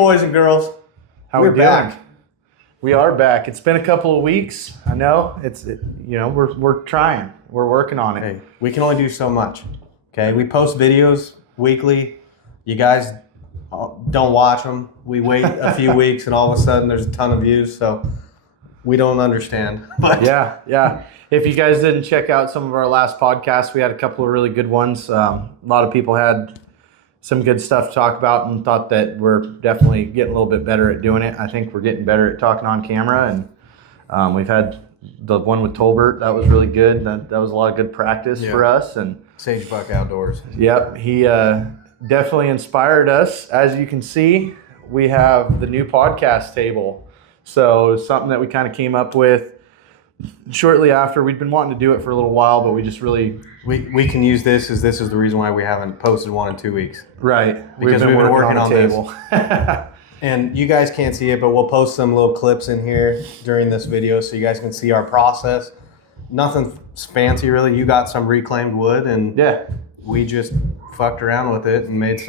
boys and girls. How We're we doing? back. We are back. It's been a couple of weeks. I know. We're trying. We're working on it. Hey, we can only do so much. Okay, we post videos weekly. You guys don't watch them. We wait a few weeks, and all of a sudden, there's a ton of views. So we don't understand. But Yeah. If you guys didn't check out some of our last podcasts, we had a couple of really good ones. A lot of people had some good stuff to talk about and thought that we're definitely getting a little bit better at doing it. I think we're getting better at talking on camera, and we've had the one with Tolbert. That was really good. That was a lot of good practice for us. And Sagebuck Outdoors. yep, he definitely inspired us. As you can see, we have the new podcast table. So something that we kind of came up with shortly after. We'd been wanting to do it for a little while, but we just really... We can use this as the reason why we haven't posted one in 2 weeks. Right. Because we've been working on this. table. And you guys can't see it, but we'll post some little clips in here during this video so you guys can see our process. Nothing fancy really. You got some reclaimed wood, and Yeah. we just fucked around with it and made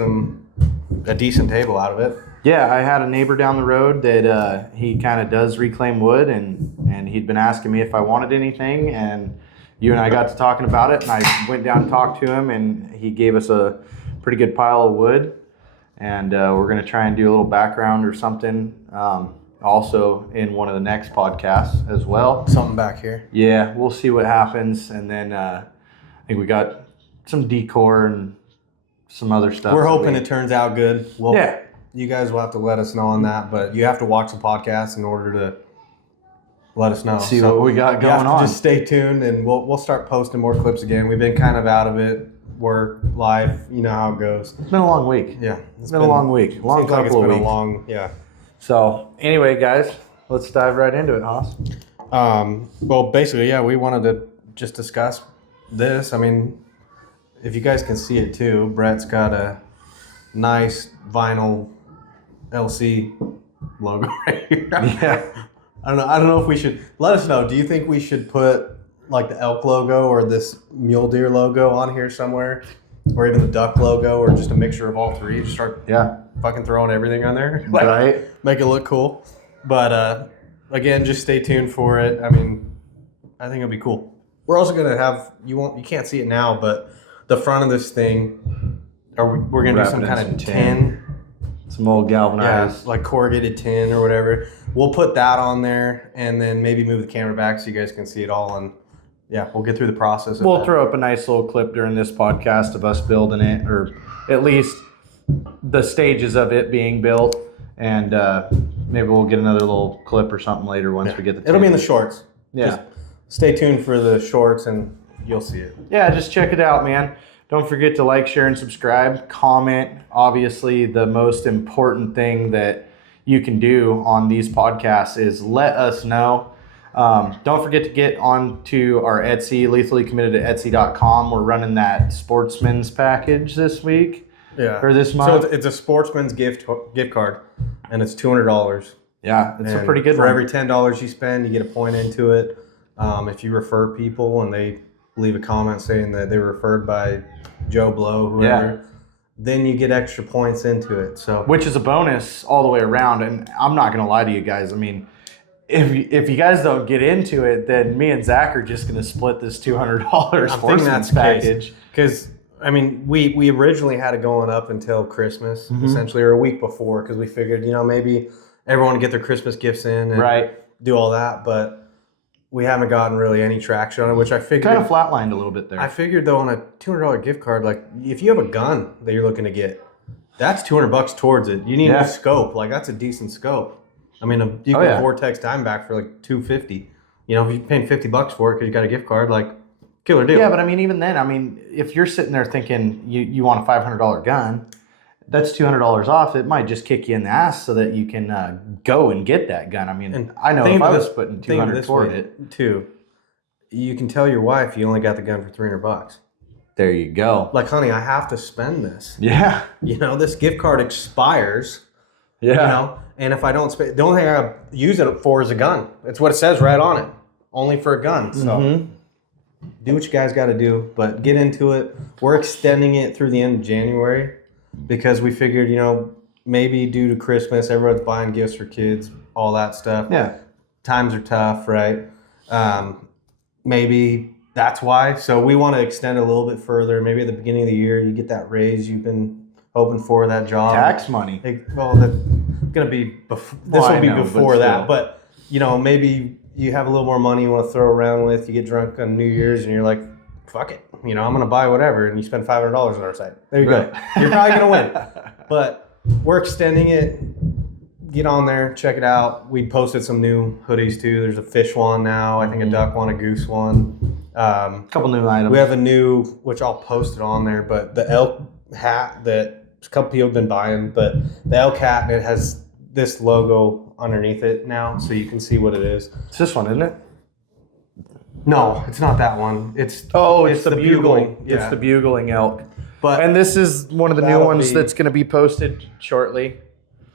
a decent table out of it. Yeah, I had a neighbor down the road that he kind of does reclaim wood, and he'd been asking me if I wanted anything, and you and I got to talking about it, and I went down and talked to him, and he gave us a pretty good pile of wood, and we're going to try and do a little background or something also in one of the next podcasts as well. Something back here. Yeah, we'll see what happens, and then I think we got some decor and some other stuff. We're hoping it turns out good. Yeah. You guys will have to let us know on that, but you have to watch the podcast in order to let us know. See what we got going on. Just stay tuned, and we'll start posting more clips again. We've been kind of out of it, work, life, you know how it goes. It's been a long week. Yeah, It's been a long week. Long seems like couple it's of been weeks. a long, yeah. So anyway, guys, let's dive right into it, Haas. Well, basically, yeah, we wanted to just discuss this. I mean, if you guys can see it too, Brett's got a nice vinyl LC logo right here. Yeah. I don't know if we should, let us know. Do you think we should put like the elk logo or this mule deer logo on here somewhere? Or even the duck logo, or just a mixture of all three? Just start fucking throwing everything on there. Like, Right. make it look cool. But again, just stay tuned for it. I mean, I think it'll be cool. We're also gonna have, you can't see it now, but the front of this thing, we're gonna do some kind of tin. Some old galvanized. Yeah, like corrugated tin or whatever. We'll put that on there, and then maybe move the camera back so you guys can see it all. And yeah, we'll get through the process. We'll throw up a nice little clip during this podcast of us building it, or at least the stages of it being built. And maybe we'll get another little clip or something later once we get the It'll be in the shorts. Yeah. Just stay tuned for the shorts, and you'll see it. Yeah, just check it out, man. Don't forget to like, share, and subscribe. Comment. Obviously, the most important thing that you can do on these podcasts is let us know. Don't forget to get onto our Etsy, lethally committed at Etsy.com. We're running that sportsman's package this week. Yeah. Or this month. So it's a sportsman's gift card, and it's $200. Yeah, it's a pretty good for one. every $10 you spend, you get a point into it. If you refer people and they leave a comment saying that they were referred by Joe Blow, whoever, then you get extra points into it. So which is a bonus all the way around. And I'm not going to lie to you guys. I mean, if you guys don't get into it, then me and Zach are just going to split this $200 sportsman's package. Because, I mean, we originally had it going up until Christmas, essentially, or a week before, because we figured, maybe everyone would get their Christmas gifts in and do all that. But we haven't gotten really any traction on it, which I figured... Kind of flatlined a little bit there. I figured, though, on a $200 gift card, like, if you have a gun that you're looking to get, that's $200 towards it. You need a scope. Like, that's a decent scope. I mean, you can Vortex Diamondback for like $250. If you're paying $50 for it because you got a gift card, like, killer deal. Yeah, but I mean, even then, if you're sitting there thinking you want a $500 gun, that's $200 off. It might just kick you in the ass so that you can go and get that gun. I mean, and I know if I was putting $200 toward it too, you can tell your wife you only got the gun for $300. There you go. Like, honey, I have to spend this. Yeah. This gift card expires. Yeah. And if I don't spend, the only thing I use it for is a gun. It's what it says right on it. Only for a gun. So do what you guys got to do, but get into it. We're extending it through the end of January because we figured, maybe due to Christmas, everyone's buying gifts for kids, all that stuff. Yeah. Times are tough, right? Maybe that's why. So we want to extend a little bit further. Maybe at the beginning of the year, you get that raise you've been hoping for, that job. Tax money. Well, that's going to be this will be before that. But, maybe you have a little more money you want to throw around with. You get drunk on New Year's and you're like, fuck it. I'm going to buy whatever. And you spend $500 on our site. There you go. You're probably going to win. But we're extending it. Get on there, check it out. We posted some new hoodies too. There's a fish one now, I think a duck one, a goose one. A couple new items. We have a new, which I'll post it on there, but the elk hat that a couple people have been buying, but the elk hat, and it has this logo underneath it now, so you can see what it is. It's this one, isn't it? No, it's not that one. It's the bugling. Yeah. It's the bugling elk. But and this is one of the new ones that's going to be posted shortly.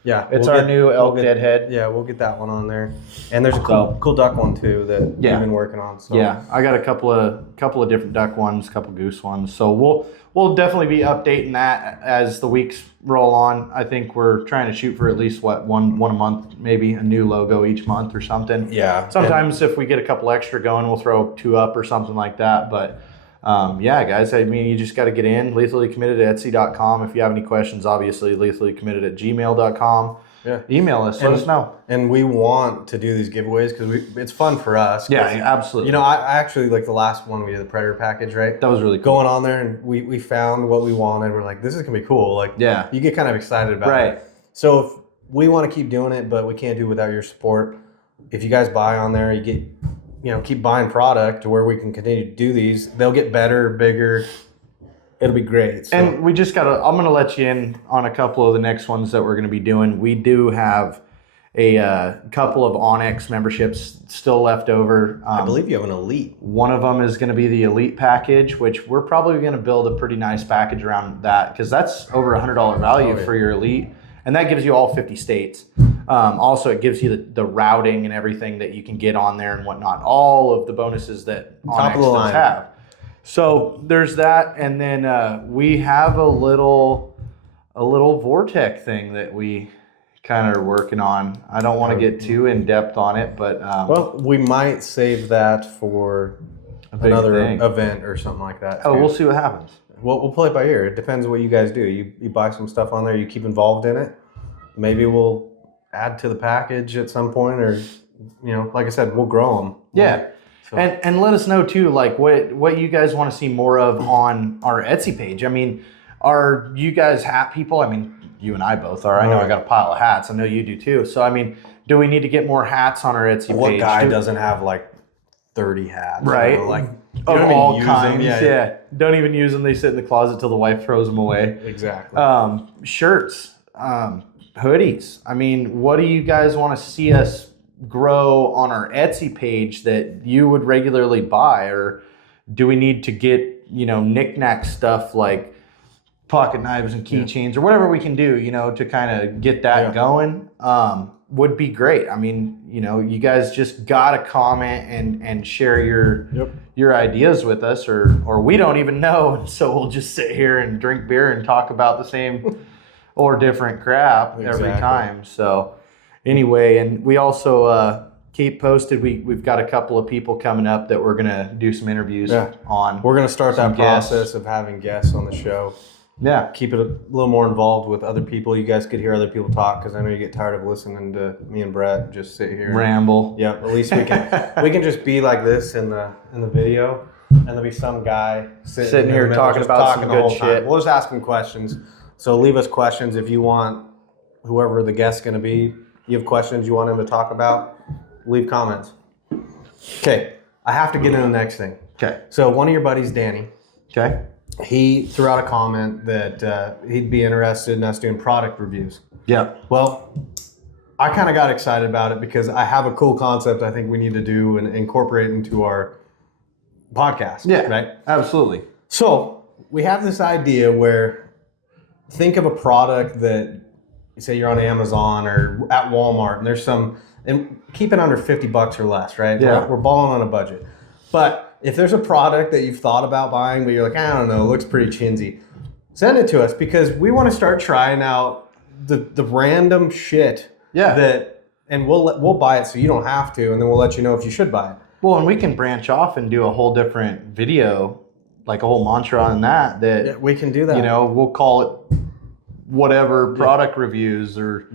Yeah, it's our new elk deadhead. Yeah, we'll get that one on there. And there's a cool duck one too that we've been working on. So. Yeah, I got a couple of different duck ones, a couple goose ones. So we'll definitely be updating that as the weeks roll on. I think we're trying to shoot for at least one a month, maybe a new logo each month or something. Yeah. Sometimes if we get a couple extra going, we'll throw 2 up or something like that. But guys, I mean, you just got to get in. Lethally committed at Etsy.com. If you have any questions, obviously, lethally committed at gmail.com. Yeah. Email us. Let us know. And we want to do these giveaways because it's fun for us. Yeah, absolutely. I actually, like the last one, we did the Predator package, right? That was really cool. Going on there, and we found what we wanted. We're like, this is going to be cool. Like, you get kind of excited about it. So if we want to keep doing it, but we can't do it without your support. If you guys buy on there, you get... keep buying product to where we can continue to do these. They'll get better, bigger. It'll be great. So. And we just I'm going to let you in on a couple of the next ones that we're going to be doing. We do have a couple of Onyx memberships still left over. I believe you have an Elite. One of them is going to be the Elite package, which we're probably going to build a pretty nice package around that because that's over $100 value for your Elite. And that gives you all 50 states. Also, it gives you the routing and everything that you can get on there and whatnot. All of the bonuses that Onyx does have. So there's that, and then we have a little Vortec thing that we kind of are working on. I don't want to get too in depth on it, but we might save that for another event or something like that. Oh, we'll see what happens. We'll play it by ear. It depends on what you guys do. You buy some stuff on there, you keep involved in it. Maybe we'll add to the package at some point, or like I said, we'll grow them. Yeah, so. And let us know too, like what you guys want to see more of on our Etsy page. I mean, are you guys hat people? I mean, you and I both are. I know I got a pile of hats. I know you do too. So I mean, do we need to get more hats on our Etsy page? What guy doesn't have like 30 hats? Right. Of all kinds. Yeah. Don't even use them. They sit in the closet till the wife throws them away. Exactly. Shirts, hoodies. I mean, what do you guys want to see us grow on our Etsy page that you would regularly buy? Or do we need to get, knick-knack stuff like pocket knives and keychains or whatever we can do, to kind of get that going? Would be great. I mean, you guys just gotta comment and share your ideas with us, or we don't even know, so we'll just sit here and drink beer and talk about the same or different crap every time. So anyway, and we also keep posted. We've got a couple of people coming up that we're gonna do some interviews on. We're gonna start that process of having guests on the show. Yeah. Keep it a little more involved with other people. You guys could hear other people talk, because I know you get tired of listening to me and Brett just sit here. Ramble. Yeah, at least we can just be like this in the video, and there'll be some guy sitting here talking about some good shit. We'll just ask him questions. So leave us questions if you want whoever the guest's going to be. You have questions you want him to talk about, leave comments. Okay, I have to get into the next thing. Okay. So one of your buddies, Danny. Okay. He threw out a comment that he'd be interested in us doing product reviews. Yeah. Well, I kind of got excited about it because I have a cool concept I think we need to do and incorporate into our podcast. Yeah. Right? Absolutely. So we have this idea where, think of a product that, say you're on Amazon or at Walmart, and there's some, and keep it under $50 or less, right? Yeah. We're balling on a budget. But if there's a product that you've thought about buying, but you're like, I don't know, it looks pretty chinsy, send it to us, because we want to start trying out the random shit. Yeah. And we'll buy it so you don't have to, and then we'll let you know if you should buy it. Well, and we can branch off and do a whole different video, like a whole mantra on that. Yeah, we can do that. You know, we'll call it whatever product reviews or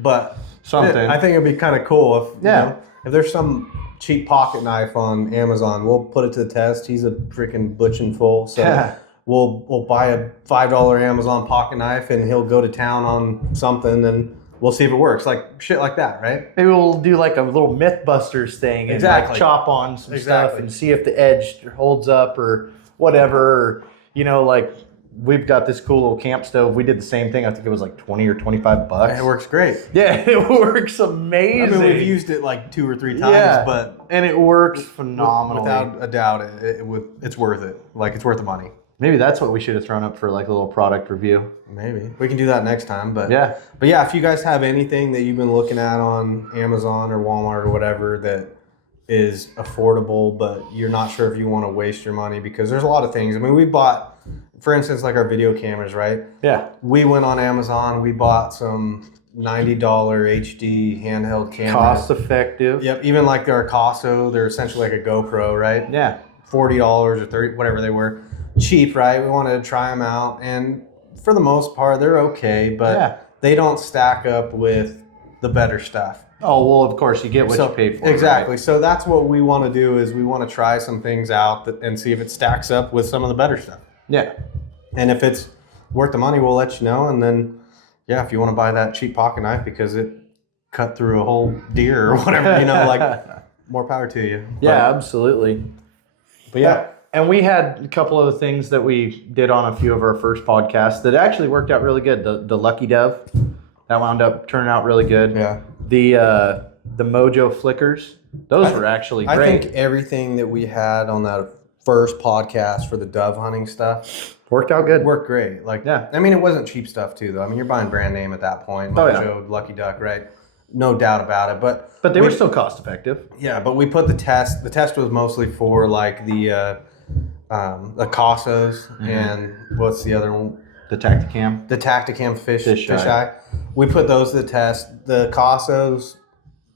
something. I think it'd be kind of cool if you know, if there's some cheap pocket knife on Amazon, we'll put it to the test. He's a freaking butch and full, so we'll buy a $5 Amazon pocket knife, and he'll go to town on something, and we'll see if it works. Like shit like that, right? Maybe we'll do like a little Mythbusters thing and like chop on some stuff and see if the edge holds up or whatever. Or, you know, like we've got this cool little camp stove. We did the same thing. I think it was like $20 or $25. It works great. Yeah, it works amazing. I mean, we've used it like 2 or 3 times, and it works phenomenally. Without a doubt, it's worth it. Like it's worth the money. Maybe that's what we should have thrown up for like a little product review. Maybe we can do that next time. But yeah, if you guys have anything that you've been looking at on Amazon or Walmart or whatever that is affordable, but you're not sure if you want to waste your money, because there's a lot of things. I mean, we bought, for instance, like our video cameras, right? Yeah. We went on Amazon. We bought some $90 HD handheld cameras. Cost effective. Yep. Even like their Akaso, they're essentially like a GoPro, right? Yeah. $40 or $30, whatever they were. Cheap, right? We wanted to try them out, and for the most part, they're okay, but they don't stack up with the better stuff. Oh, well, of course, you get what you pay for. Exactly. Right? So that's what we want to do, is we want to try some things out and see if it stacks up with some of the better stuff. Yeah. And if it's worth the money, we'll let you know. And then, if you want to buy that cheap pocket knife because it cut through a whole deer or whatever, you know, like, more power to you. Yeah, absolutely. But yeah. And we had a couple of things that we did on a few of our first podcasts that actually worked out really good. The Lucky Dove, that wound up turning out really good. Yeah. The Mojo flickers, those were actually great. I think everything that we had on that first podcast for the dove hunting stuff worked out good. Worked great. Like, I mean, it wasn't cheap stuff too, though. I mean, you're buying brand name at that point. Mojo, Lucky Duck, right? No doubt about it. But they were still cost effective. Yeah, but we put the test. The test was mostly for like the Casos, and what's the other one? The Tacticam. The Tacticam fisheye. We put those to the test. The Casos,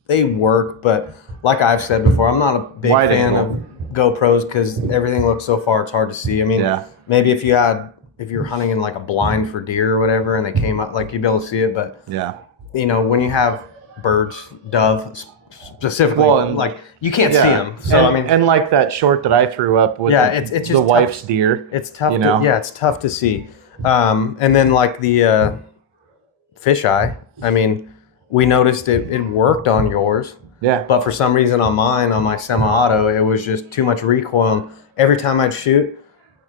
they work, but like I've said before, I'm not a big fan of GoPros because everything looks so far, it's hard to see. I mean, maybe if you're hunting in like a blind for deer or whatever, and they came up, like you'd be able to see it, but you know, when you have birds, dove specifically, like you can't see them. So I mean, and like that short that I threw up with it's just the wife's deer. It's tough. You know? It's tough to see. And then like the fisheye. I mean, we noticed it worked on yours. Yeah. But for some reason on mine, on my semi-auto, it was just too much recoil. And every time I'd shoot,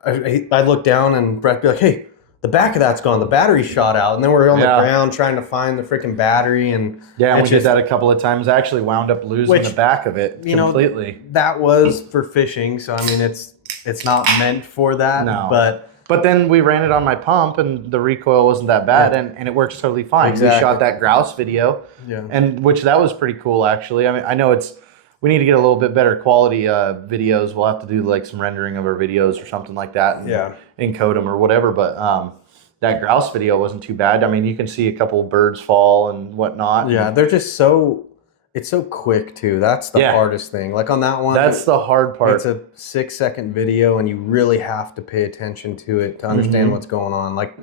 I'd look down and Brett'd be like, "Hey, the back of that's gone. The battery shot out." And then we're on the ground trying to find the freaking battery. And we did that a couple of times. I actually wound up losing the back of it completely. That was for fishing. So, I mean, it's not meant for that. No. But then we ran it on my pump, and the recoil wasn't that bad, and it works totally fine. Exactly. We shot that grouse video, and which that was pretty cool, actually. I mean, I know we need to get a little bit better quality videos. We'll have to do like some rendering of our videos or something like that, and encode them or whatever. But that grouse video wasn't too bad. I mean, you can see a couple birds fall and whatnot. Yeah, they're just it's so quick too. That's the hardest thing. Like on that one, that's the hard part. It's a 6-second video, and you really have to pay attention to it to understand what's going on. Like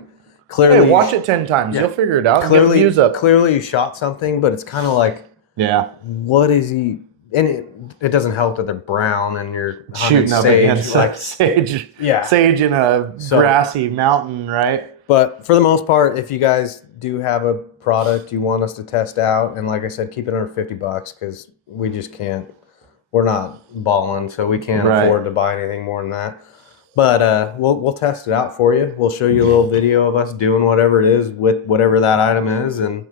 clearly, watch it 10 times. You'll figure it out. Clearly, you shot something, but it's kind of like, what is he? And it doesn't help that they're brown and you're shooting up against like sage. Yeah, sage in a grassy mountain, right? But for the most part, if you guys do have a product you want us to test out, and like I said, keep it under $50 because we just can't. We're not balling, so we can't afford to buy anything more than that. But we'll test it out for you. We'll show you a little video of us doing whatever it is with whatever that item is, and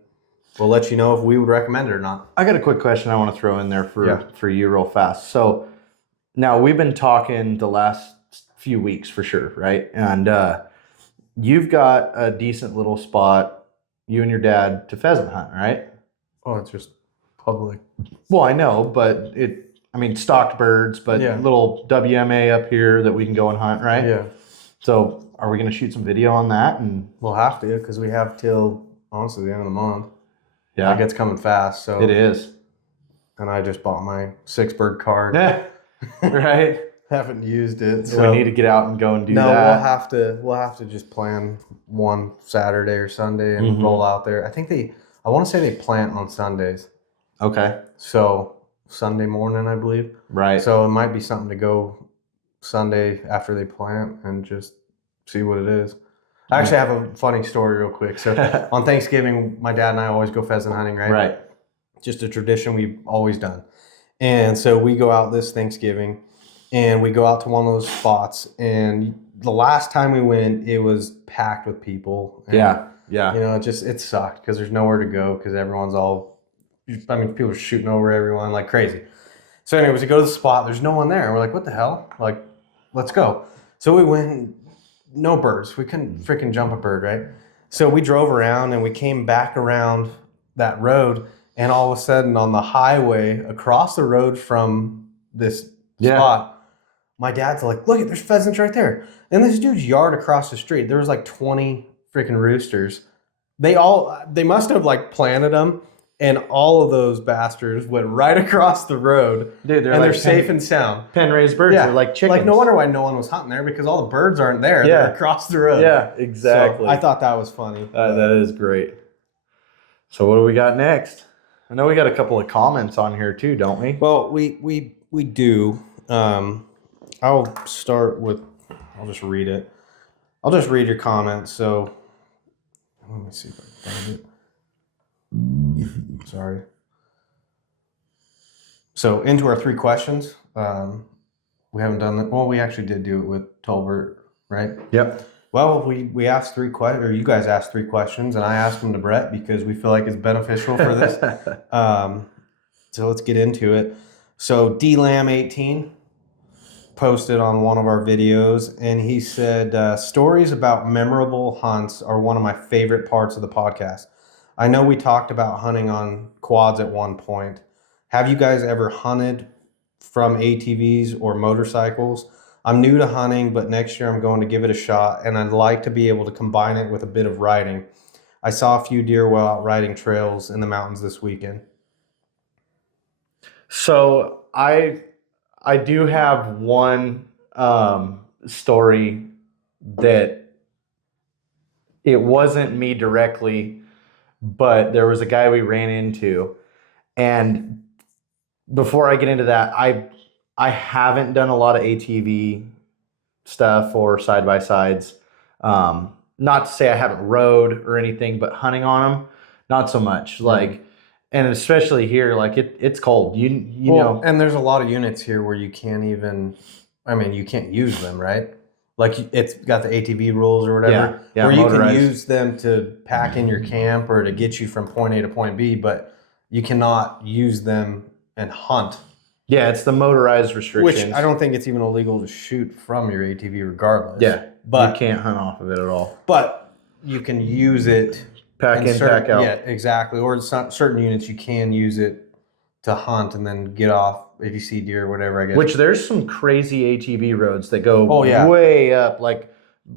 we'll let you know if we would recommend it or not. I got a quick question I want to throw in there for you real fast. So now we've been talking the last few weeks for sure, right? And you've got a decent little spot, you and your dad, to pheasant hunt, right? Oh, it's just public. Well, I know, but stocked birds, but little WMA up here that we can go and hunt, right? Yeah. So are we going to shoot some video on that? And we'll have to, because we have till honestly the end of the month. Yeah. Like it's coming fast. So it is. And I just bought my 6-bird card. Yeah. Right. Haven't used it. So we need to get out and go and do that. No, we'll have to just plan one Saturday or Sunday and roll out there. I want to say they plant on Sundays. Okay. So Sunday morning, I believe. Right. So it might be something to go Sunday after they plant and just see what it is. I actually have a funny story real quick. So on Thanksgiving, my dad and I always go pheasant hunting, right? Right. Just a tradition we've always done. And so we go out this Thanksgiving and we go out to one of those spots. And the last time we went, it was packed with people. And, yeah. It sucked because there's nowhere to go because everyone's people are shooting over everyone like crazy. So anyways, we go to the spot. There's no one there. And we're like, what the hell? Like, let's go. So we went, no birds. We couldn't freaking jump a bird, right? So we drove around and we came back around that road. And all of a sudden on the highway across the road from this spot, my dad's like, look, there's pheasants right there. And this dude's yard across the street, there was like 20 freaking roosters. They must have like planted them. And all of those bastards went right across the road. Dude, they're safe and sound. Pen-raised birds. They're like chickens. Like no wonder why no one was hunting there because all the birds aren't there. Yeah. They're across the road. Yeah, exactly. So I thought that was funny. That is great. So what do we got next? I know we got a couple of comments on here too, don't we? Well, we do. I'll just read it. I'll just read your comments. So let me see if I can find it. Sorry. So into our 3 questions. We haven't done that. Well, we actually did do it with Tolbert, right? Yep. Well, we asked 3 questions, or you guys asked 3 questions, and I asked them to Brett because we feel like it's beneficial for this. So let's get into it. So DLam18 posted on one of our videos, and he said, stories about memorable hunts are one of my favorite parts of the podcast. I know we talked about hunting on quads at one point. Have you guys ever hunted from ATVs or motorcycles? I'm new to hunting, but next year I'm going to give it a shot, and I'd like to be able to combine it with a bit of riding. I saw a few deer while out riding trails in the mountains this weekend. So I do have one story that it wasn't me directly, but there was a guy we ran into. And before I get into that, I haven't done a lot of ATV stuff or side-by-sides. Not to say I haven't rode or anything, but hunting on them, not so much. Like, and especially here, like it's cold. You know. And there's a lot of units here where you can't even, you can't use them, right? Like it's got the ATV rules or whatever, where you can use them to pack in your camp or to get you from point A to point B, but you cannot use them and hunt. Yeah, it's the motorized restrictions. Which I don't think it's even illegal to shoot from your ATV regardless. Yeah, but you can't hunt off of it at all. But you can use it. Pack in, pack out. Yeah, exactly. Or certain units you can use it to hunt and then get off if you see deer or whatever, I guess. Which there's some crazy ATV roads that go way up, like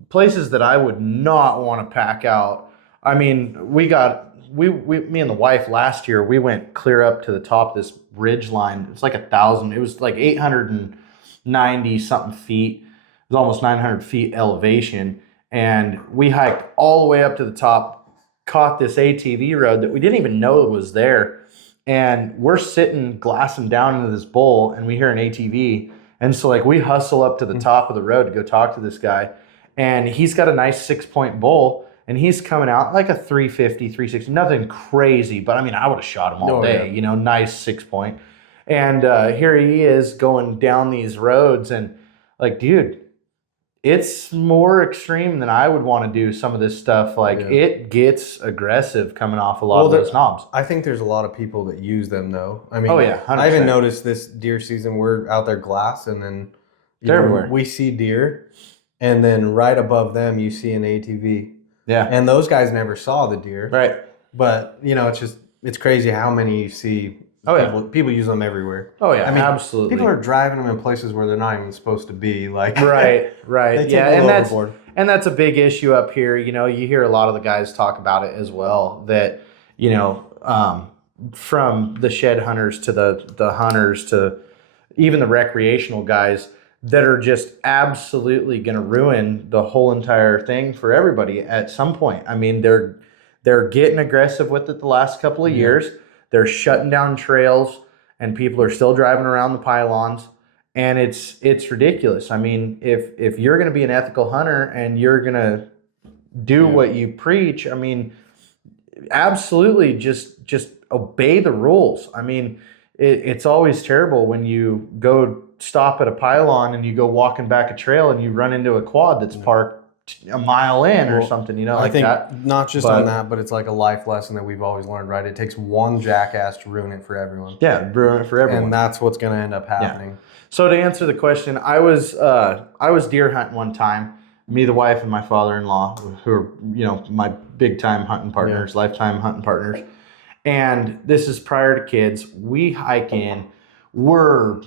places that I would not want to pack out. I mean, me and the wife last year, we went clear up to the top of this ridge line. It's like 1,000. It was like 890 something feet. It was almost 900 feet elevation. And we hiked all the way up to the top, caught this ATV road that we didn't even know was there. And we're sitting glassing down into this bowl and we hear an ATV. And so like we hustle up to the top of the road to go talk to this guy. And he's got a nice 6-point bull. And he's coming out like a 350, 360, nothing crazy. But I mean, I would have shot him all day, nice 6-point. And here he is going down these roads. And like, dude, it's more extreme than I would want to do some of this stuff. Like it gets aggressive coming off a lot of those knobs. I think there's a lot of people that use them though. I mean, 100%. I even noticed this deer season, we're out there glassing and we see deer and then right above them you see an ATV. Yeah. And those guys never saw the deer. Right. But, it's crazy how many you see. People use them everywhere. Oh, yeah, absolutely. People are driving them in places where they're not even supposed to be. Like Right. They take it overboard. And that's a big issue up here. You know, you hear a lot of the guys talk about it as well, that, you know, from the shed hunters to the hunters to even the recreational guys that are just absolutely going to ruin the whole entire thing for everybody at some point. I mean, they're getting aggressive with it the last couple of years. They're shutting down trails, and people are still driving around the pylons, and it's ridiculous. I mean, if you're going to be an ethical hunter and you're going to do what you preach, I mean, absolutely just obey the rules. I mean, it's always terrible when you go stop at a pylon and you go walking back a trail and you run into a quad that's parked a mile in or something, you know, like I think that. not just on that, but it's like a life lesson that we've always learned, right? It takes one jackass to ruin it for everyone. Yeah, ruin it for everyone. And that's what's going to end up happening. Yeah. So to answer the question, I was deer hunting one time. Me, the wife, and my father-in-law, who are, you know, my big-time hunting partners, lifetime hunting partners. And this is prior to kids. We hike in. We're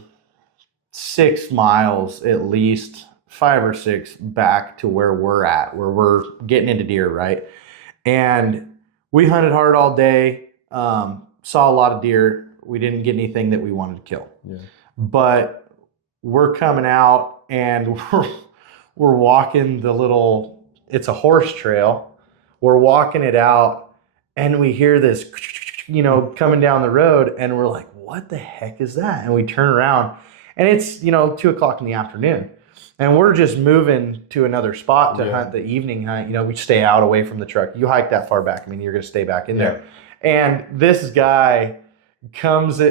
6 miles at least, 5 or 6 back to where we're at, where we're getting into deer, right? And we hunted hard all day, saw a lot of deer. We didn't get anything that we wanted to kill. Yeah. But we're coming out and we're walking the little, it's a horse trail. We're walking it out and we hear this, you know, coming down the road, and we're like, what the heck is that? And we turn around and it's, you know, 2 o'clock in the afternoon. And we're just moving to another spot to hunt the evening hunt. You know, we stay out away from the truck. You hike that far back, I mean, you're going to stay back in there. And this guy comes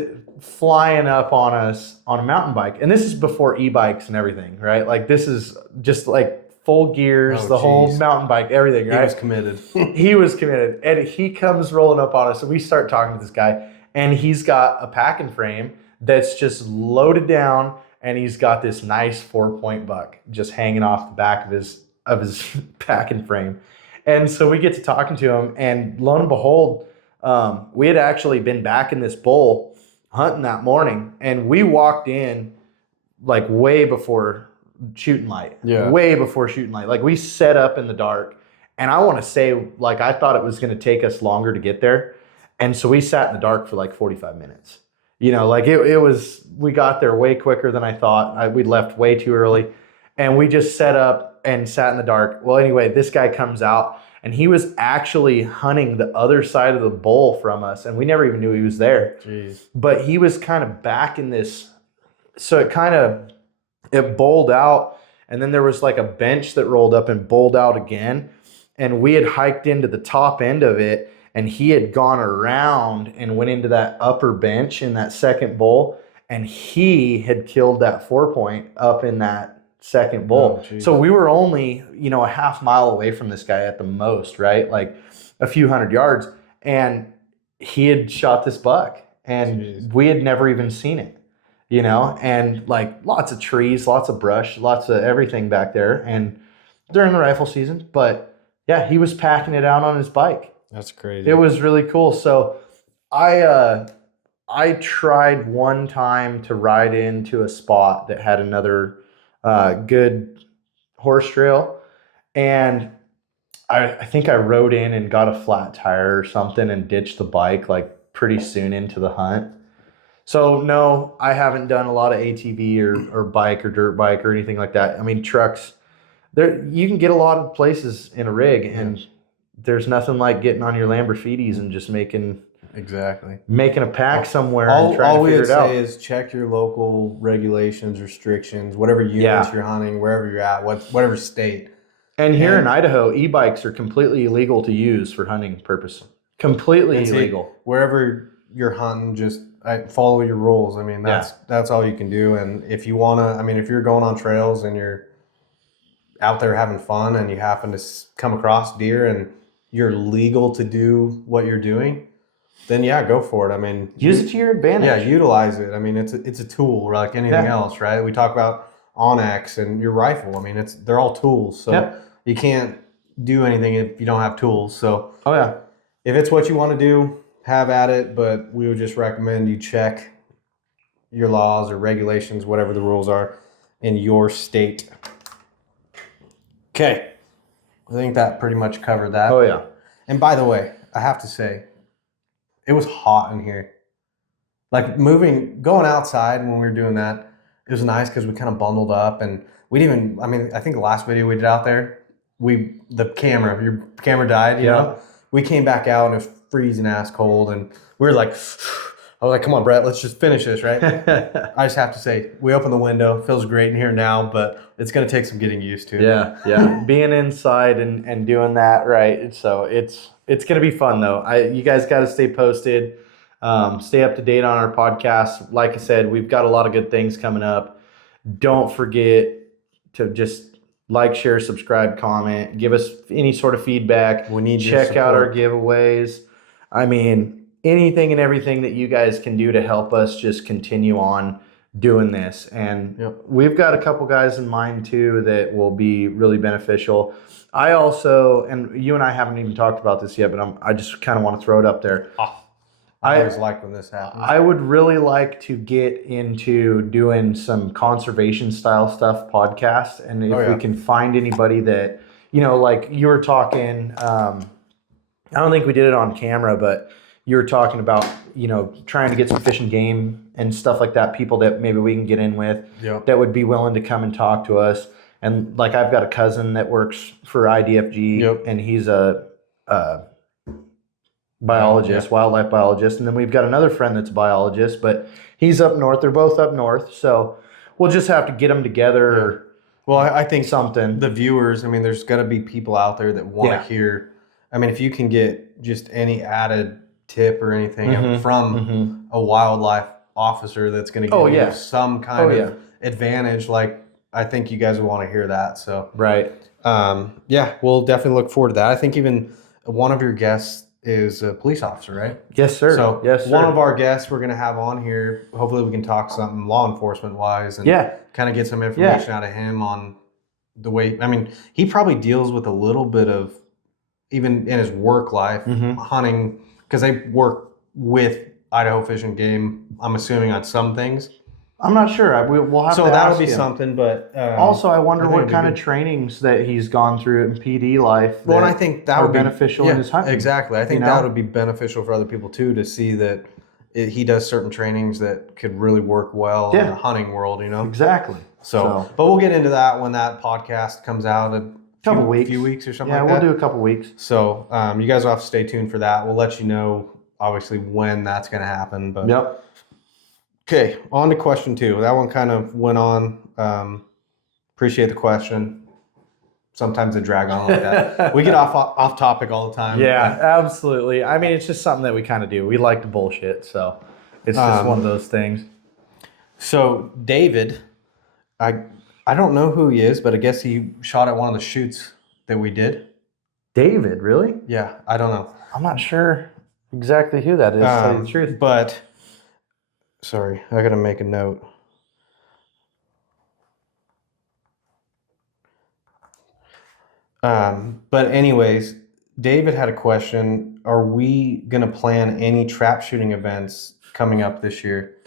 flying up on us on a mountain bike. And this is before e-bikes and everything, right? Like, this is just like full gears, whole mountain bike, everything, right? He was committed. He was committed. And he comes rolling up on us. And we start talking to this guy. And he's got a packing frame that's just loaded down. And he's got this nice 4-point buck just hanging off the back of his packing frame. And so we get to talking to him, and lo and behold, we had actually been back in this bowl hunting that morning, and we walked in like way before shooting light. Yeah. Way before shooting light. Like, we set up in the dark, and I want to say, like, I thought it was going to take us longer to get there. And so we sat in the dark for like 45 minutes. You know, like it was, we got there way quicker than I thought. We left way too early, and we just set up and sat in the dark. Well, anyway, this guy comes out, and he was actually hunting the other side of the bowl from us, and we never even knew he was there. Jeez. But he was kind of back in this, so it bowled out, and then there was like a bench that rolled up and bowled out again, and we had hiked into the top end of it. And he had gone around and went into that upper bench in that second bowl, and he had killed that 4-point up in that second bowl. Oh, so we were only, you know, a half mile away from this guy at the most, right? Like a few hundred yards. And he had shot this buck, and we had never even seen it, you know, and like lots of trees, lots of brush, lots of everything back there. And during the rifle season, but yeah, he was packing it out on his bike. That's crazy. It was really cool. So I tried one time to ride into a spot that had another good horse trail, and I think I rode in and got a flat tire or something and ditched the bike like pretty soon into the hunt. So no, I haven't done a lot of ATV or bike or dirt bike or anything like that. I mean, trucks, there you can get a lot of places in a rig, and there's nothing like getting on your Lamborghinis and just making a pack somewhere and trying to figure it out. All we would say is check your local regulations, restrictions, whatever units you're hunting, wherever you're at, whatever state. And here in Idaho, e-bikes are completely illegal to use for hunting purposes. Completely illegal. Wherever you're hunting, just follow your rules. I mean, that's all you can do. And if you want to, I mean, if you're going on trails and you're out there having fun and you happen to come across deer and you're legal to do what you're doing, then go for it. I mean, use it to your advantage. Yeah, utilize it. I mean, it's a tool like anything else, right? We talk about Onyx and your rifle. I mean, they're all tools. So you can't do anything if you don't have tools. So if it's what you want to do, have at it. But we would just recommend you check your laws or regulations, whatever the rules are in your state. Okay. I think that pretty much covered that. Oh, yeah. And by the way, I have to say, it was hot in here. Like going outside when we were doing that, it was nice because we kind of bundled up and we didn't even, I mean, I think the last video we did out there, your camera died, you know? We came back out and it was freezing ass cold and we were like, I was like, come on, Brett, let's just finish this, right? I just have to say, we opened the window, feels great in here now, but it's going to take some getting used to. Yeah. Being inside and doing that, right? So it's going to be fun though. You guys got to stay posted. Stay up to date on our podcast. Like I said, we've got a lot of good things coming up. Don't forget to just like, share, subscribe, comment, give us any sort of feedback. We need check out our giveaways. I mean, anything and everything that you guys can do to help us just continue on doing this. And we've got a couple guys in mind too that will be really beneficial. I also, and you and I haven't even talked about this yet, but I just kind of want to throw it up there. I always like when this happens. I would really like to get into doing some conservation style stuff podcast. And if we can find anybody that, you know, like you were talking, I don't think we did it on camera, but you were talking about, you know, trying to get some fish and game and stuff like that, people that maybe we can get in with that would be willing to come and talk to us. And like I've got a cousin that works for IDFG and he's a biologist, wildlife biologist. And then we've got another friend that's a biologist, but he's up north. They're both up north. So we'll just have to get them together. Well, I think something. The viewers, I mean, there's got to be people out there that want to hear. I mean, if you can get just any added tip or anything from a wildlife officer that's going to give you some kind of advantage, like I think you guys will want to hear that. So we'll definitely look forward to that. I think even one of your guests is a police officer, right? Yes, sir. So one of our guests we're going to have on here, hopefully we can talk something law enforcement wise and kind of get some information out of him on the way, I mean, he probably deals with a little bit of, even in his work life, hunting, because they work with Idaho Fish and Game, I'm assuming on some things. I'm not sure. We'll have to ask him. So that'll be something, but... also, I wonder what kind of trainings that he's gone through in PD life and I think that would be beneficial in his hunting. Exactly. I think that would be beneficial for other people, too, to see that he does certain trainings that could really work well in the hunting world, you know? Exactly. So, but we'll get into that when that podcast comes out in a few weeks or something like that. Yeah, we'll do a couple weeks. So you guys will have to stay tuned for that. We'll let you know, obviously, when that's going to happen. But Okay, on to question 2. That one kind of went on. Appreciate the question. Sometimes they drag on like that. We get off topic all the time. Yeah, absolutely. I mean, it's just something that we kind of do. We like to bullshit, so it's just one of those things. So David, I don't know who he is, but I guess he shot at one of the shoots that we did. David, really? Yeah, I don't know. I'm not sure exactly who that is, to tell you the truth. But... Sorry, I gotta make a note. But anyways, David had a question. Are we gonna plan any trap shooting events coming up this year?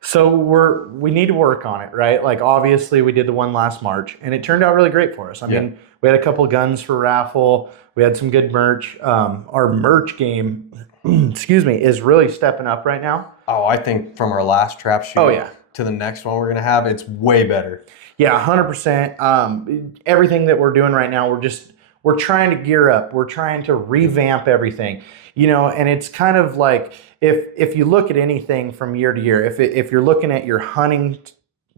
So we need to work on it, right? Like obviously we did the one last March and it turned out really great for us. I mean, we had a couple of guns for raffle. We had some good merch. Our merch game, is really stepping up right now. Oh, I think from our last trap shoot to the next one we're going to have, it's way better. Yeah, 100%. Everything that we're doing right now, we're trying to gear up. We're trying to revamp everything. You know, and it's kind of like if you look at anything from year to year, if you're looking at your hunting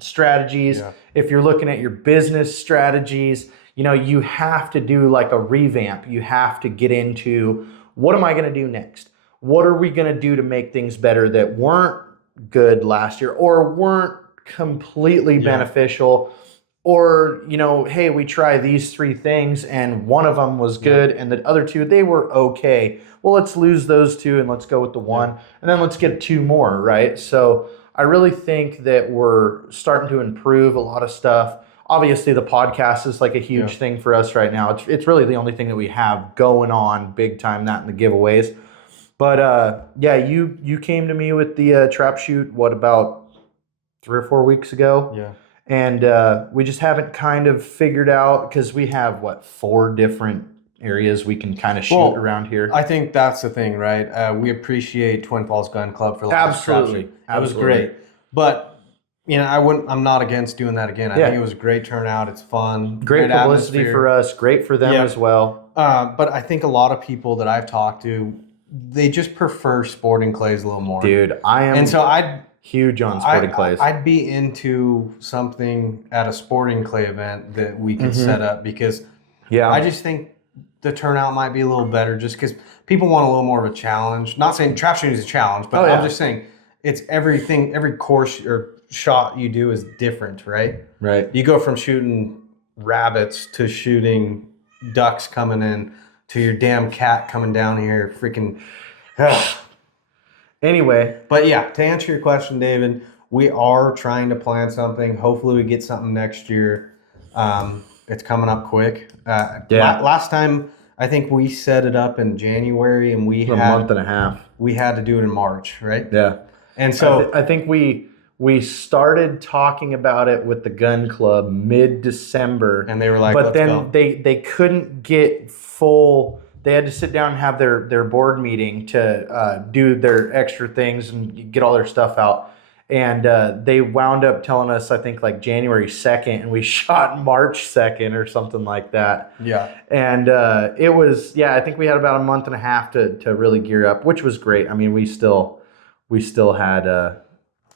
strategies, if you're looking at your business strategies, you know, you have to do like a revamp. You have to get into, what am I going to do next? What are we going to do to make things better that weren't good last year or weren't completely beneficial? Or, you know, hey, we try these 3 things and one of them was good and the other 2, they were okay. Well, let's lose those 2 and let's go with the 1 and then let's get 2 more, right? So I really think that we're starting to improve a lot of stuff. Obviously, the podcast is like a huge thing for us right now. It's really the only thing that we have going on big time, that and the giveaways. But you came to me with the trap shoot, what, about 3 or 4 weeks ago? Yeah. And we just haven't kind of figured out, because we have, 4 different areas we can kind of shoot around here. I think that's the thing, right? We appreciate Twin Falls Gun Club for the last trap shoot. It was great. But, I'm not against doing that again. I think it was a great turnout. It's fun. Great publicity atmosphere for us. Great for them as well. But I think a lot of people that I've talked to, they just prefer sporting clays a little more. Dude, I am. And so I'd huge on sporting clays. I'd be into something at a sporting clay event that we could set up, because I just think the turnout might be a little better, just because people want a little more of a challenge. Not saying trap shooting is a challenge, but I'm just saying it's everything. Every course or shot you do is different, right? Right. You go from shooting rabbits to shooting ducks coming in to your damn cat coming down here, freaking. Anyway, but to answer your question, David, we are trying to plan something. Hopefully we get something next year. It's coming up quick. Last time, I think we set it up in January, and we had a month and a half. We had to do it in March, right? Yeah. And so I think we started talking about it with the gun club mid-December. And they were like, but then they couldn't get full. They had to sit down and have their board meeting to do their extra things and get all their stuff out. And they wound up telling us, I think, like January 2nd, and we shot March 2nd or something like that. Yeah. And it was, I think we had about a month and a half to really gear up, which was great. I mean, we still had a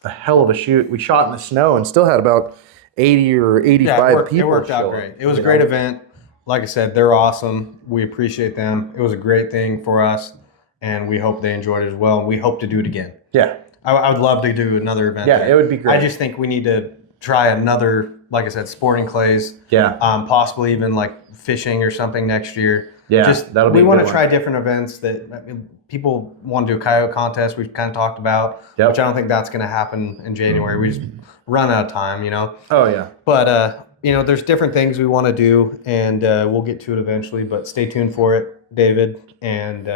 hell of a shoot. We shot in the snow and still had about 80 or 85 people. It worked out great. It was a great event. Like I said, they're awesome. We appreciate them. It was a great thing for us, and we hope they enjoyed it as well. And we hope to do it again. Yeah. I would love to do another event. Yeah, it would be great. I just think we need to try another, like I said, sporting clays. Yeah. Possibly even like fishing or something next year. Yeah, that'll be. We want to try different events that people want to do a coyote contest. We've kind of talked about, which I don't think that's going to happen in January. We just run out of time, Oh yeah. But there's different things we want to do, and we'll get to it eventually. But stay tuned for it, David, and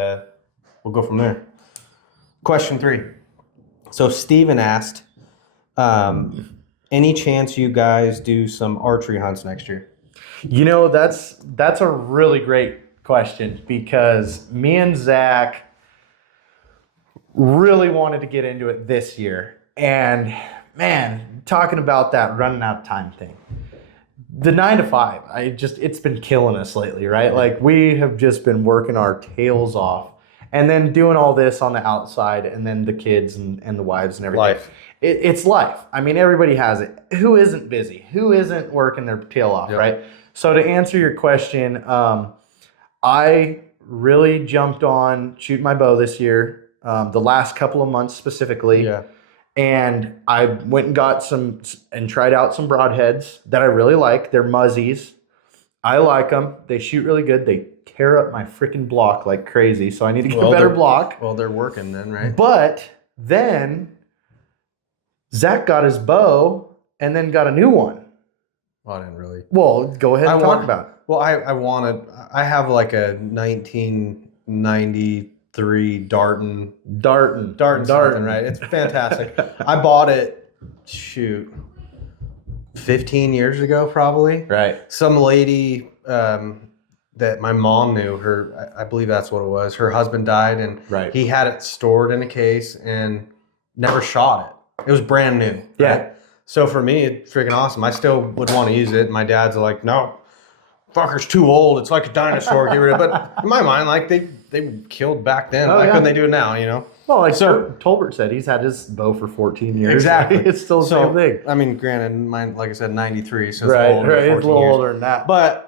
we'll go from there. Question 3. So Steven asked, any chance you guys do some archery hunts next year? That's a really great question, because me and Zach really wanted to get into it this year. And man, talking about that running out of time thing. The 9 to 5, it's been killing us lately, right? Like, we have just been working our tails off. And then doing all this on the outside, and then the kids and the wives and everything. Life. It's life. I mean, everybody has it. Who isn't busy? Who isn't working their tail off, right? So to answer your question, I really jumped on shooting my bow this year, the last couple of months specifically. Yeah. And I went and got and tried out some broadheads that I really like. They're Muzzies. I like them. They shoot really good. They tear up my freaking block like crazy, so I need to get a better block. Well, they're working then, right? But then Zach got his bow and then got a new one. Well, I didn't really. Well, go ahead and talk about it. Well, I have like a 1993 Darton, right? It's fantastic. I bought it, 15 years ago probably. Right. Some lady that my mom knew, I believe that's what it was. Her husband died, and he had it stored in a case and never shot it. It was brand new. Yeah. Right? So for me, it's freaking awesome. I still would want to use it. My dad's like, no, fucker's too old. It's like a dinosaur. Get rid of it. But in my mind, like they killed back then. Why couldn't they do it now? Well, like Tolbert said, he's had his bow for 14 years. Exactly. It's still the same thing. I mean, granted, mine, like I said, 93, so it's right, old. Right, it's a little older than that. But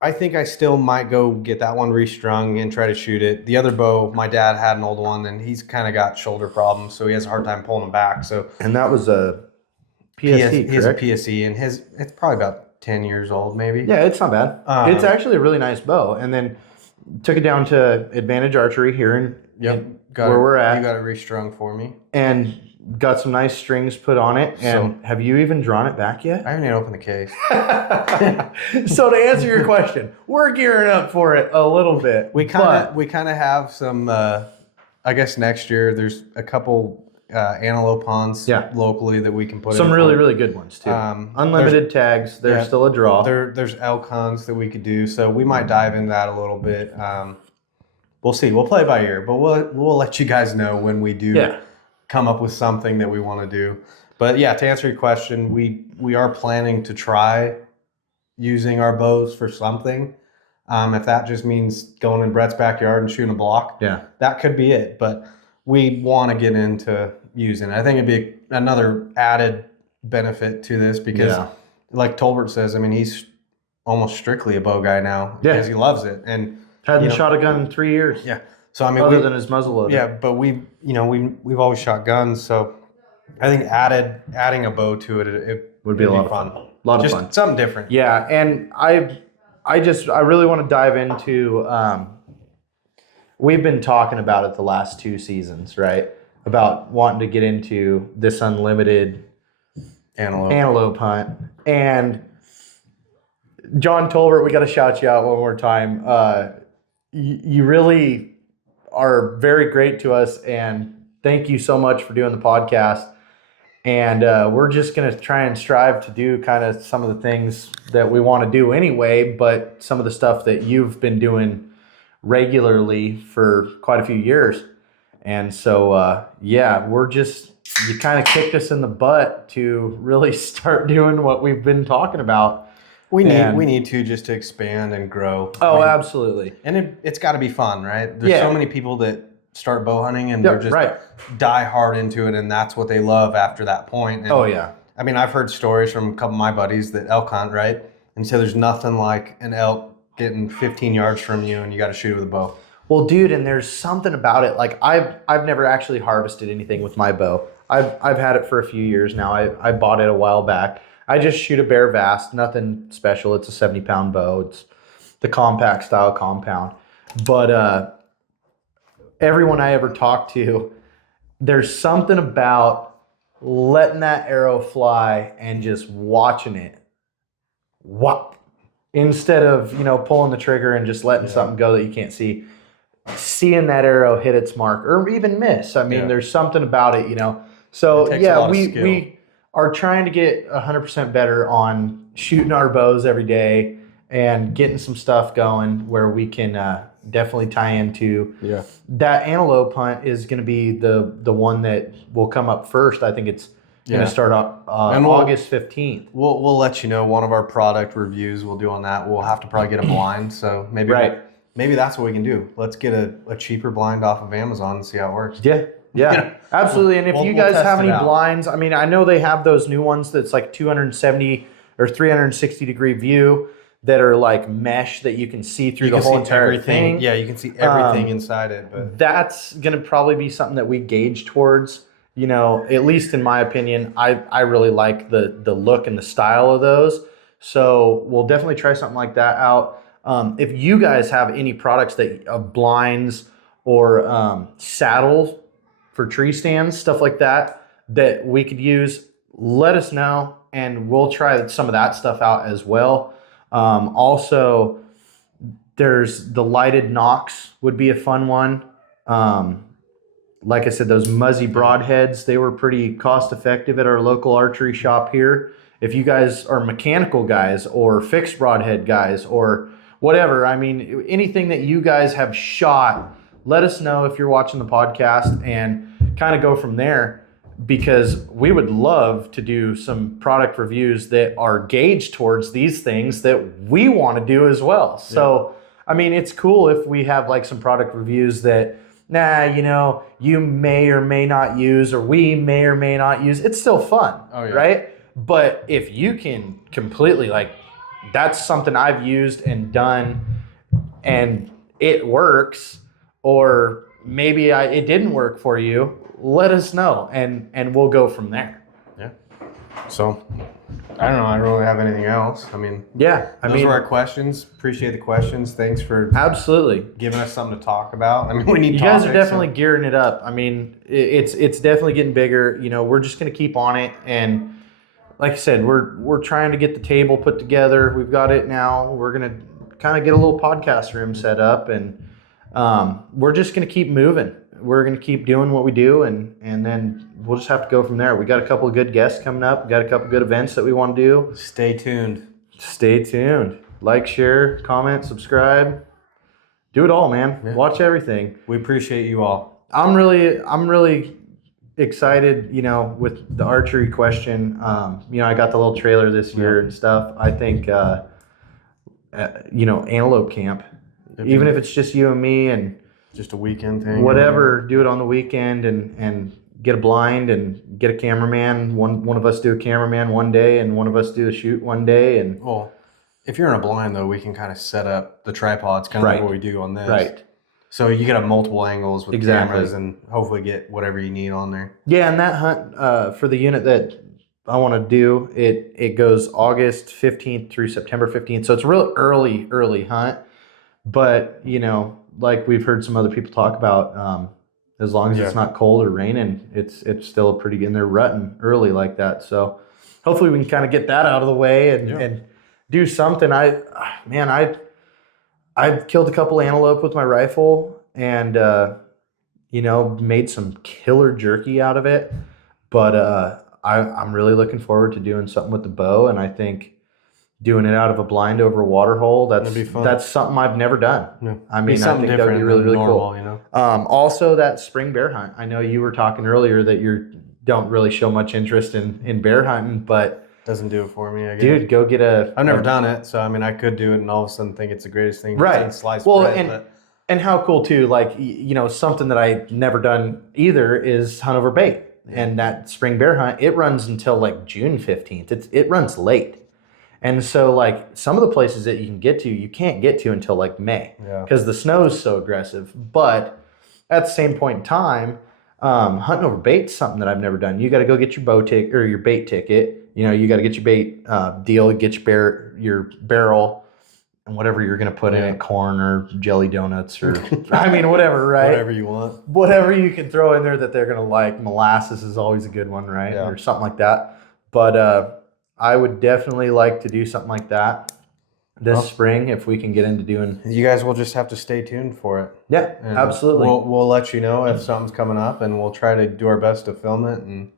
I think I still might go get that one restrung and try to shoot it. The other bow, my dad had an old one, and he's kind of got shoulder problems, so he has a hard time pulling them back. And that was a PSE, He has a PSE, and it's probably about 10 years old, maybe. Yeah, it's not bad. It's actually a really nice bow. And then took it down to Advantage Archery here where we're at. You got it restrung for me. And got some nice strings put on it. And have you even drawn it back yet? I haven't even opened the case. So to answer your question, we're gearing up for it a little bit. We kind of have some. I guess next year there's a couple antelope ponds locally that we can put some in. Really, really good ones too. Unlimited tags, they're still a draw. There's elk hunts that we could do, so we might dive into that a little bit. We'll see. We'll play by ear, but we'll let you guys know when we do come up with something that we want to do. But yeah, to answer your question, we are planning to try using our bows for something. If that just means going in Brett's backyard and shooting a block, that could be it. But we want to get into using it. I think it'd be another added benefit to this because, like Tolbert says, I mean, he's almost strictly a bow guy now because he loves it and hadn't shot a gun in 3 years. Yeah, so I mean, other than his muzzleloader. Yeah, but we've always shot guns, so I think adding a bow to it would be a lot of fun. A lot of fun. Something different. Yeah, and I really want to dive into. We've been talking about it the last 2 seasons, right? About wanting to get into this unlimited antelope hunt. And John Tolbert, we got to shout you out one more time. You really are very great to us, and thank you so much for doing the podcast. And we're just going to try and strive to do kind of some of the things that we want to do anyway, but some of the stuff that you've been doing regularly for quite a few years. And so, you kind of kicked us in the butt to really start doing what we've been talking about. We need to just to expand and grow. Oh, absolutely. And it's got to be fun, right? There's so many people that start bow hunting and they're just die hard into it, and that's what they love after that point. And, I mean, I've heard stories from a couple of my buddies that elk hunt, right? And so there's nothing like an elk getting 15 yards from you and you got to shoot it with a bow. Well, dude, and there's something about it. Like I've never actually harvested anything with my bow. I've had it for a few years now. I bought it a while back. I just shoot a Bear Vast, nothing special. It's a 70-pound bow. It's the compact style compound. But everyone I ever talked to, there's something about letting that arrow fly and just watching it. Whop. Instead of, pulling the trigger and just letting something go that you can't see. Seeing that arrow hit its mark or even miss. I mean, there's something about it, So, we are trying to get 100% better on shooting our bows every day and getting some stuff going where we can definitely tie into that antelope hunt is going to be the one that will come up first. I think it's going to start up August 15th. We'll let you know one of our product reviews we'll do on that. We'll have to probably get a blind, so maybe that's what we can do. Let's get a cheaper blind off of Amazon and see how it works. Yeah, absolutely. And if you guys have any blinds, I mean, I know they have those new ones that's like 270 or 360 degree view that are like mesh that you can see through the whole entire thing. Yeah, you can see everything inside it. But that's going to probably be something that we gauge towards. At least in my opinion, I really like the look and the style of those. So we'll definitely try something like that out. If you guys have any products that blinds or saddles for tree stands, stuff like that we could use, let us know, and we'll try some of that stuff out as well. Also, there's the lighted Nox would be a fun one. Like I said, those Muzzy broadheads, they were pretty cost effective at our local archery shop here. If you guys are mechanical guys or fixed broadhead guys or whatever, I mean, anything that you guys have shot, let us know if you're watching the podcast and kind of go from there, because we would love to do some product reviews that are gauged towards these things that we want to do as well. So, I mean, it's cool if we have like some product reviews that, you may or may not use, or we may or may not use. It's still fun, right? But if you can completely, that's something I've used and done and it works, or maybe it didn't work for you, let us know and we'll go from there. Yeah. So, I don't know. I don't really have anything else. I mean, those were our questions. Appreciate the questions. Thanks for absolutely giving us something to talk about. I mean, we need. You guys are definitely gearing it up. I mean, it's definitely getting bigger. We're just going to keep on it, and like I said, we're trying to get the table put together. We've got it now. We're going to kind of get a little podcast room set up, and we're just going to keep moving. we're gonna keep doing what we do, and then we'll just have to go from there. We got a couple of good guests coming up. We got a couple of good events that we want to do. Stay tuned. Stay tuned. Like, share, comment, subscribe. Do it all, man. Yeah. Watch everything. We appreciate you all. I'm really excited, with the archery question. I got the little trailer this year and stuff. I think, antelope camp, even if it's just you and me and just a weekend thing, whatever, do it on the weekend and get a blind and get a cameraman. One of us do a cameraman one day and one of us do a shoot one day. And well, if you're in a blind though, we can kind of set up the tripods, kind of like what we do on this. Right. So you can have multiple angles with cameras and hopefully get whatever you need on there. Yeah, and that hunt for the unit that I want to do, it goes August 15th through September 15th. So it's a real early hunt. But, like we've heard some other people talk about, as long as it's not cold or raining, it's still a pretty good, and they're rutting early like that. So hopefully we can kind of get that out of the way and do something. I've killed a couple antelope with my rifle and, made some killer jerky out of it. But I'm really looking forward to doing something with the bow. And I think doing it out of a blind over a water hole, that's something I've never done. Yeah. I think that would be really normal, cool. Also, that spring bear hunt. I know you were talking earlier that you don't really show much interest in bear hunting, but doesn't do it for me, I guess. Dude, go get I've never done it, so I could do it and all of a sudden think it's the greatest thing. Right. Sliced well, bread, and how cool too, like, something that I never done either is hunt over bait. Yeah. And that spring bear hunt, it runs until like June 15th. It runs late. And so like some of the places that you can't get to until like May because the snow is so aggressive. But at the same point in time, hunting over bait is something that I've never done. You got to go get your bow ticket or your bait ticket. You got to get your bait deal, get your barrel, and whatever you're going to put in it, corn or jelly donuts or whatever, right? Whatever you want. Whatever you can throw in there that they're going to like. Molasses is always a good one, right? Yeah. Or something like that. But I would definitely like to do something like that this spring if we can get into doing. You guys will just have to stay tuned for it. Yeah, and absolutely. We'll let you know if something's coming up, and we'll try to do our best to film it. And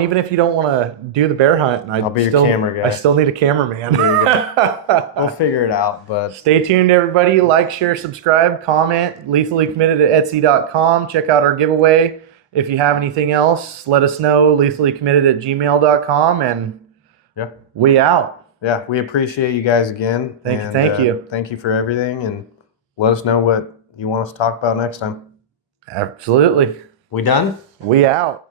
even if you don't want to do the bear hunt, and I'll be your camera guy. I still need a cameraman. We'll figure it out. But stay tuned, everybody. Like, share, subscribe, comment. Lethally Committed at Etsy.com. Check out our giveaway. If you have anything else, let us know. LethallyCommitted at gmail.com. And we out. Yeah, we appreciate you guys again. Thank you. Thank you for everything, and let us know what you want us to talk about next time. Absolutely. We done? We out.